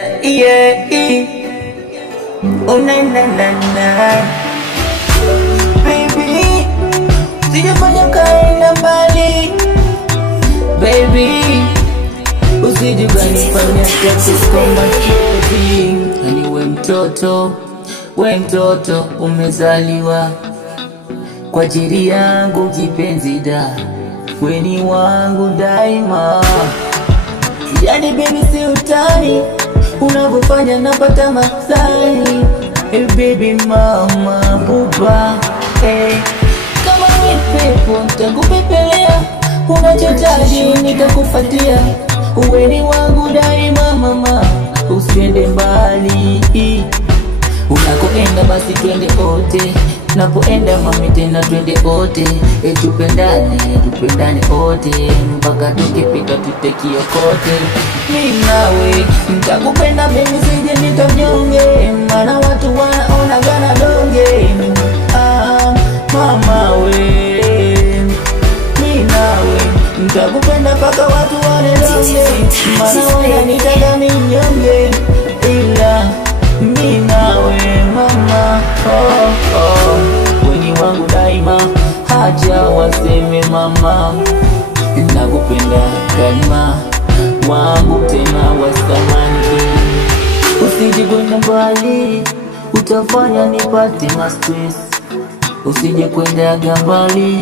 Yeah, oh na na na na, baby, sijafanya kaenda mbali, baby, usijiganifanya takukomba baby. Yani we mtoto umezaliwa kwa ajili yangu kipenzi da, we ni wangu daima. Yani baby si utani, unavyofanya napata masai. Hey baby mama buba, hey. Kama wipepo nitakupepelea, unachotaji nitakufatia. Uwe ni wangu daima mama, usiende mbali. Unakoenda basi twende ote, napoenda mami tena twende ote. Tupendane ote, mpaka tukipita tutekio kote. Mimi nawe nitakupenda baby, sije nitamnyonge, maana watu wanaona gana donge. Mama we, mimi nawe nitakupenda mpaka watu wanedonge, maana wananitaka mnyonge, ila mimi nawe mama, weni wangu daima, haja waseme mama. Nakupenda daima, wangu tena wasamani. Usije kwenda mbali, utafanya nipate ma stress. Usije kwenda mbali,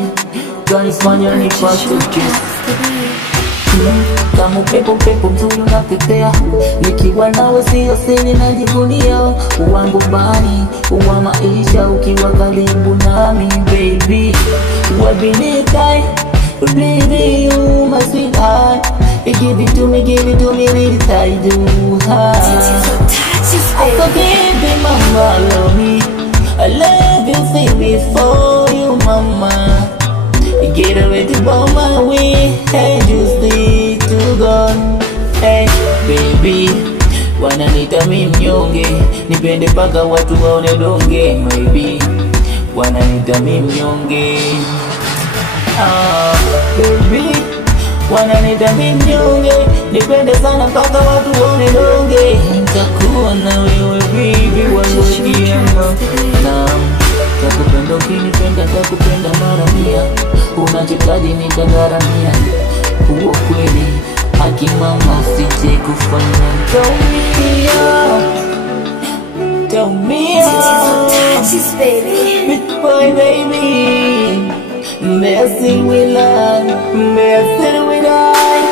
utanifanya nipate stress. Kama pepo mzuri unapepea, nikiwa nawe sio siri najivunia. Wangu bani wa maisha ukiwa karibu nami baby. Wabinikai baby, you my sweetheart. Give it to me really tight do. So baby mama love me, I love you baby for you mama. Get ready for my way, hey just need to go. Hey baby, wananita mimi mnyonge, nipende paka watu waone donge. Maybe wananita mimi mnyonge, baby, wananita mimi mnyonge, nipende sana paka watu waone donge. Nitakuwa na wewe baby waliokiama, takupenda ukinipenda, takupenda mara mia. Unachotaji nitagharamia, huo kweli haki mama, usije kufanya taumia. With boy baby, messing with love, messing with I.